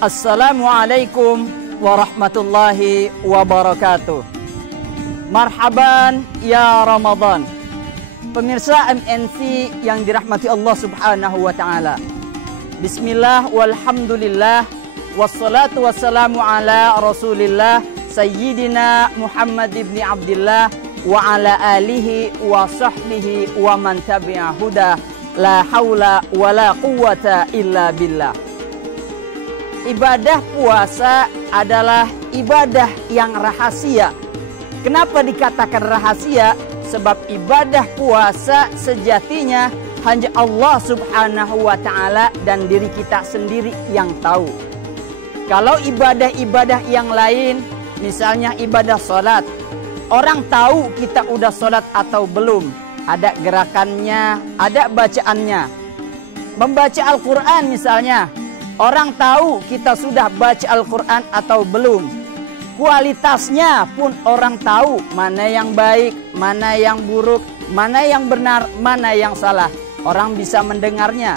Assalamualaikum warahmatullahi wabarakatuh. Marhaban ya Ramadan. Pemirsa MNC yang dirahmati Allah Subhanahu wa taala. Bismillah walhamdulillah wassalatu wassalamu ala Rasulillah Sayyidina Muhammad ibn Abdillah wa ala alihi wa sahbihi wa man tabi'a huda. La haula wa la quwwata illa billah. Ibadah puasa adalah ibadah yang rahasia. Kenapa dikatakan rahasia? Sebab ibadah puasa sejatinya hanya Allah Subhanahu wa ta'ala dan diri kita sendiri yang tahu. Kalau ibadah-ibadah yang lain, misalnya ibadah sholat, orang tahu kita udah sholat atau belum. Ada gerakannya, ada bacaannya. Membaca Al-Quran misalnya, orang tahu kita sudah baca Al-Quran atau belum. Kualitasnya pun orang tahu mana yang baik, mana yang buruk, mana yang benar, mana yang salah. Orang bisa mendengarnya.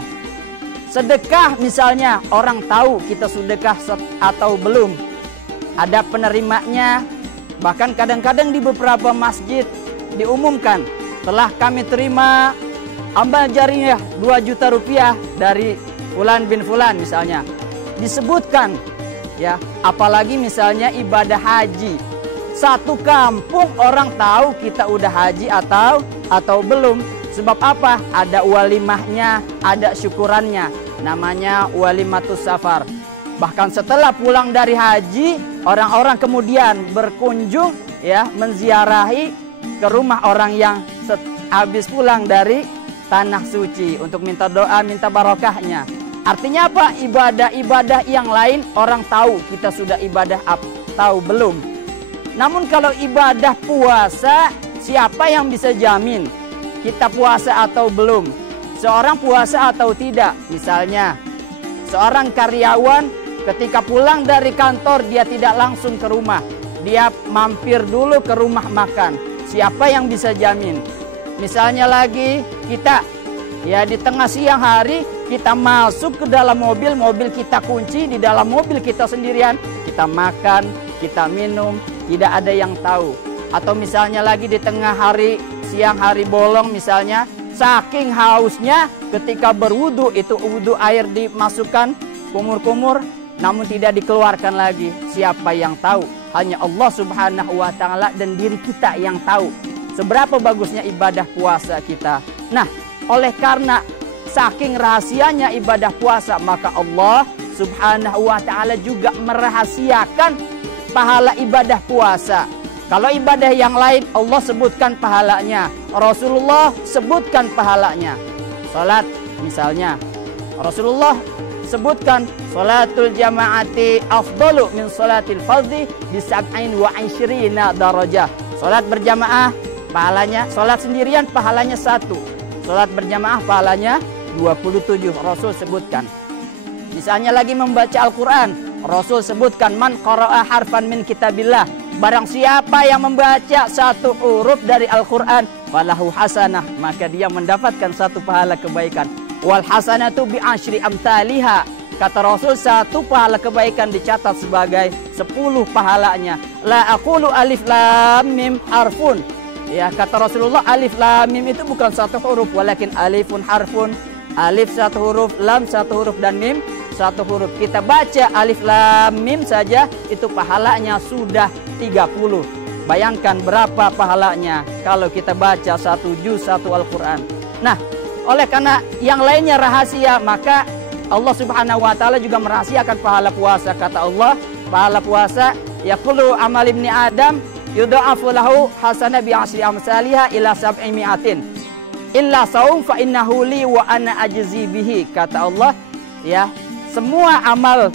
Sedekah misalnya, orang tahu kita sedekah atau belum. Ada penerimanya. Bahkan kadang-kadang di beberapa masjid diumumkan, telah kami terima amal jariah 2 juta rupiah dari Fulan bin Fulan misalnya. Disebutkan ya, apalagi misalnya ibadah haji. Satu kampung orang tahu kita udah haji atau belum. Sebab apa? Ada walimahnya, ada syukurannya. Namanya walimatus safar. Bahkan setelah pulang dari haji, orang-orang kemudian berkunjung ya, menziarahi ke rumah orang yang habis pulang dari tanah suci untuk minta doa, minta barokahnya. Artinya apa? Ibadah-ibadah yang lain orang tahu kita sudah ibadah atau belum. Namun kalau ibadah puasa, siapa yang bisa jamin kita puasa atau belum? Seorang puasa atau tidak? Misalnya, seorang karyawan ketika pulang dari kantor dia tidak langsung ke rumah. Dia mampir dulu ke rumah makan. Siapa yang bisa jamin? Misalnya lagi kita ya di tengah siang hari kita masuk ke dalam mobil, mobil kita kunci, di dalam mobil kita sendirian, kita makan, kita minum, tidak ada yang tahu. Atau misalnya lagi di tengah hari, siang hari bolong misalnya, saking hausnya ketika berwudu, itu wudu air dimasukkan, kumur-kumur, namun tidak dikeluarkan lagi. Siapa yang tahu? Hanya Allah Subhanahu wa ta'ala dan diri kita yang tahu seberapa bagusnya ibadah puasa kita. Nah, oleh karena saking rahasianya ibadah puasa, maka Allah Subhanahu wa ta'ala juga merahasiakan pahala ibadah puasa. Kalau ibadah yang lain Allah sebutkan pahalanya, Rasulullah sebutkan pahalanya. Salat misalnya, Rasulullah sebutkan salatul jama'ati afdalu min salatil fardhi bi 27 darajah. Salat berjamaah pahalanya, salat sendirian pahalanya 1. Salat berjamaah pahalanya 27, Rasul sebutkan. Misalnya lagi membaca Al-Quran, Rasul sebutkan man qara'a harfan min kitabillah. Barang siapa yang membaca 1 huruf dari Al-Quran, falahu hasanah, maka dia mendapatkan 1 pahala kebaikan. Wal hasanatu bi asyri amthaliha. Kata Rasul, 1 pahala kebaikan dicatat sebagai 10 pahalanya. La aqulu alif lam mim harfun. Ya, kata Rasulullah, alif lam mim itu bukan 1 huruf, walakin alifun harfun. Alif 1 huruf, lam 1 huruf, dan mim 1 huruf. Kita baca alif lam mim saja, itu pahalanya sudah 30. Bayangkan berapa pahalanya kalau kita baca 1 juz 1 Al-Quran. Nah, oleh karena yang lainnya rahasia, maka Allah Subhanahu wa ta'ala juga merahasiakan pahala puasa. Kata Allah, pahala puasa, yaqulu amal ibni Adam yudha'afu lahu hasanah bi asyri amsalihha ila 700. Illa saum fa innahu li wa ana ajzi bihi. Kata Allah, ya, semua amal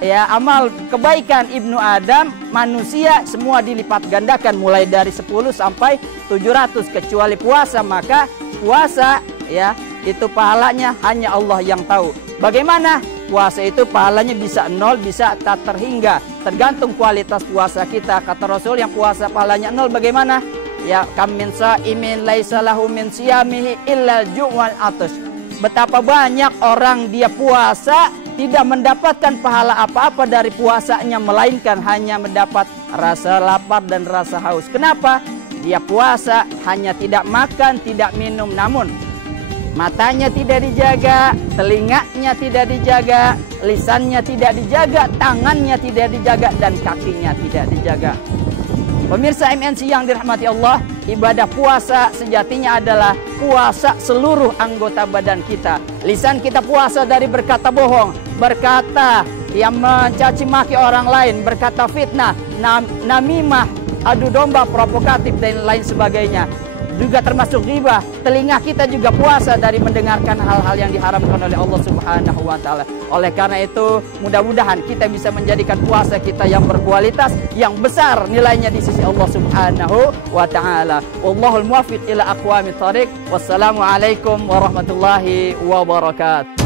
ya, amal kebaikan Ibnu Adam manusia semua dilipat gandakan mulai dari 10 sampai 700 kecuali puasa. Maka puasa ya, itu pahalanya hanya Allah yang tahu. Bagaimana? Puasa itu pahalanya bisa 0, bisa tak terhingga, tergantung kualitas puasa kita. Kata Rasul, yang puasa pahalanya 0 bagaimana? Ya, kam min sa'imin laisa lahu min siyamihi illa ju' wal atash. Betapa banyak orang dia puasa tidak mendapatkan pahala apa-apa dari puasanya, melainkan hanya mendapat rasa lapar dan rasa haus. Kenapa? Dia puasa hanya tidak makan, tidak minum, namun matanya tidak dijaga, telinganya tidak dijaga, lisannya tidak dijaga, tangannya tidak dijaga, dan kakinya tidak dijaga. Pemirsa MNC yang dirahmati Allah, ibadah puasa sejatinya adalah puasa seluruh anggota badan kita. Lisan kita puasa dari berkata bohong, berkata yang mencaci maki orang lain, berkata fitnah, namimah, adu domba, provokatif, dan lain sebagainya. Juga termasuk ghibah. Telinga kita juga puasa dari mendengarkan hal-hal yang diharamkan oleh Allah Subhanahu wa taala. Oleh karena itu, mudah-mudahan kita bisa menjadikan puasa kita yang berkualitas, yang besar nilainya di sisi Allah Subhanahu wa taala. Wallahul muwaffiq ila aqwamit thariq. Wassalamualaikum warahmatullahi wabarakatuh.